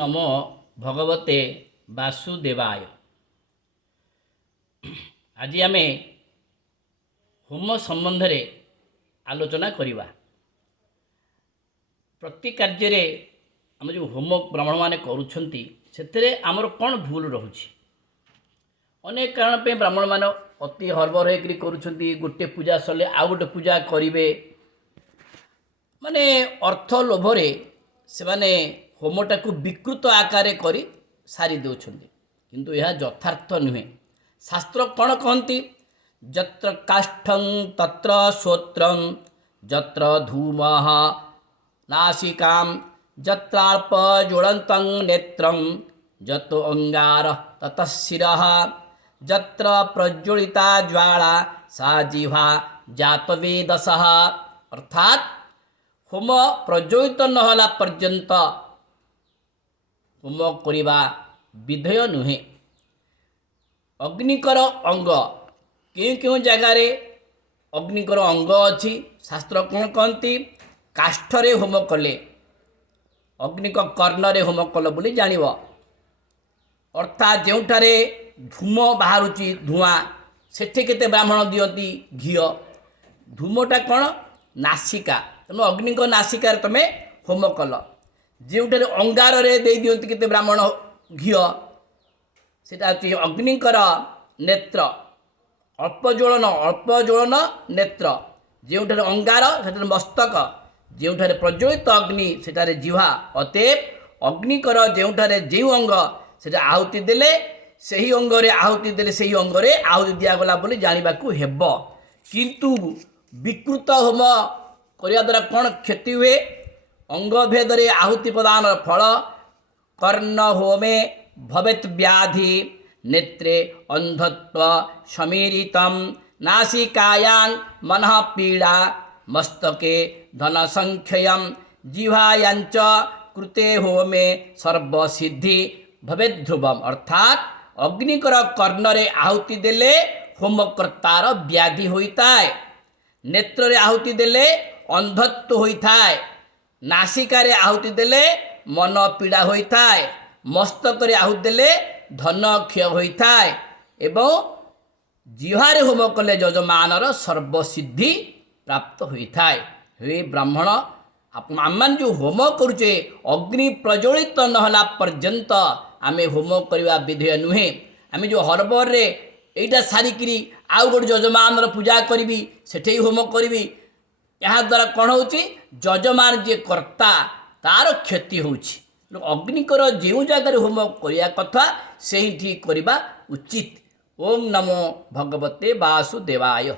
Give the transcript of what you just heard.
नमो भगवते वासुदेवाय। आज आम होम संबंध रे आलोचना करिबा। प्रति कार्य आम जो होम ब्राह्मण माने करुछंती सेतरे आमर कौन भूल रहुछि। अनेक कारण पे ब्राह्मण मान अति हरबर होकरी करुछंती। गोटे पूजा सले आउ गोटे पूजा करिवे माने अर्थ लोभरे से माने होमटा को विकृत आकार करी सारी दौरान, किंतु यह यथार्थ नुहे। शास्त्र कौन कहती, जत्र काष्ठं तत्र श्रोत्रं, जत्र धूमः नासिकां, जत्राल्प ज्वलन्तं नेत्रं, जतो अंगार ततः शिरः, जत्र प्रज्वलिता ज्वाला सा जिह्वा जातवेदसः। अर्थात होम प्रज्वलित नहला पर्यंत होम करिबा विधेय नुहे। अग्निकर अंग क्यों क्यों जगार अग्निकर अंग अच्छी, शास्त्र कौन कहती, काष्ठरे होम कले अग्निक कर्णरे होम कल बोली जानिब। अर्थात जोठारे धूम बाहरुची धुआं सेठे केते ब्राह्मण दियंती घी। धूमटा कौन नासिका, तेणु अग्निक नासिकार तुम होम कल। जोठारे अंगार दे दियंती केते ब्राह्मण घी, सेटा हচ্ছে अग्निकर नेत्र। अल्प ज्वलन नेत्र। जोठारे अंगार सेठारे मस्तक, जोठारे प्रज्वलित अग्नि सेठारे जिह्वा। अतएव अग्निकर जोठारे जो अंग सेटा आहुति देले सही अंगरे आहुति देले सही अंगरे आहुति दियागला बोली जानिबाकू हेब। किंतु विकृत होम करिया द्वारा कौन क्षति हुए, अंग भेदरे आहुति प्रदान फल। कर्ण होमे भवेत व्याधि, नेत्रे अंधत्व समीरितम, नासिकायां मनः पीड़ा, मस्तके धन संख्ययम, जिह्वायांच कृते होमे सर्वसिद्धि भवेत ध्रुवम। अर्थात अग्निकर कर्णरे आहुति देले होमकर्तार व्याधि होता है, नेत्र रे आहुति देले अंधत्व होता है, नासिकारे आहुति देले मन पीड़ा होता है, मस्तक रे आहुति देले धन क्षय होता है, एवं जिह्वारे होम कले यजमानर सर्वसिद्धि प्राप्त होता है। हे ब्राह्मण, आम जो होम करुचे अग्नि प्रज्वलित नहला पर्यंत आमे होम करवा विधेय नुहे। आम जो हरबर रे एटा सारिकी आउ गोटे यजमान पूजा करी सेठे होम करी, यहाँ द्वारा कौन हो यजमान जे कर्ता तार क्षति होछि। अग्निकर जो जगार होम करिया कथा से करवा उचित। ओम नमो भगवते वासुदेवाय।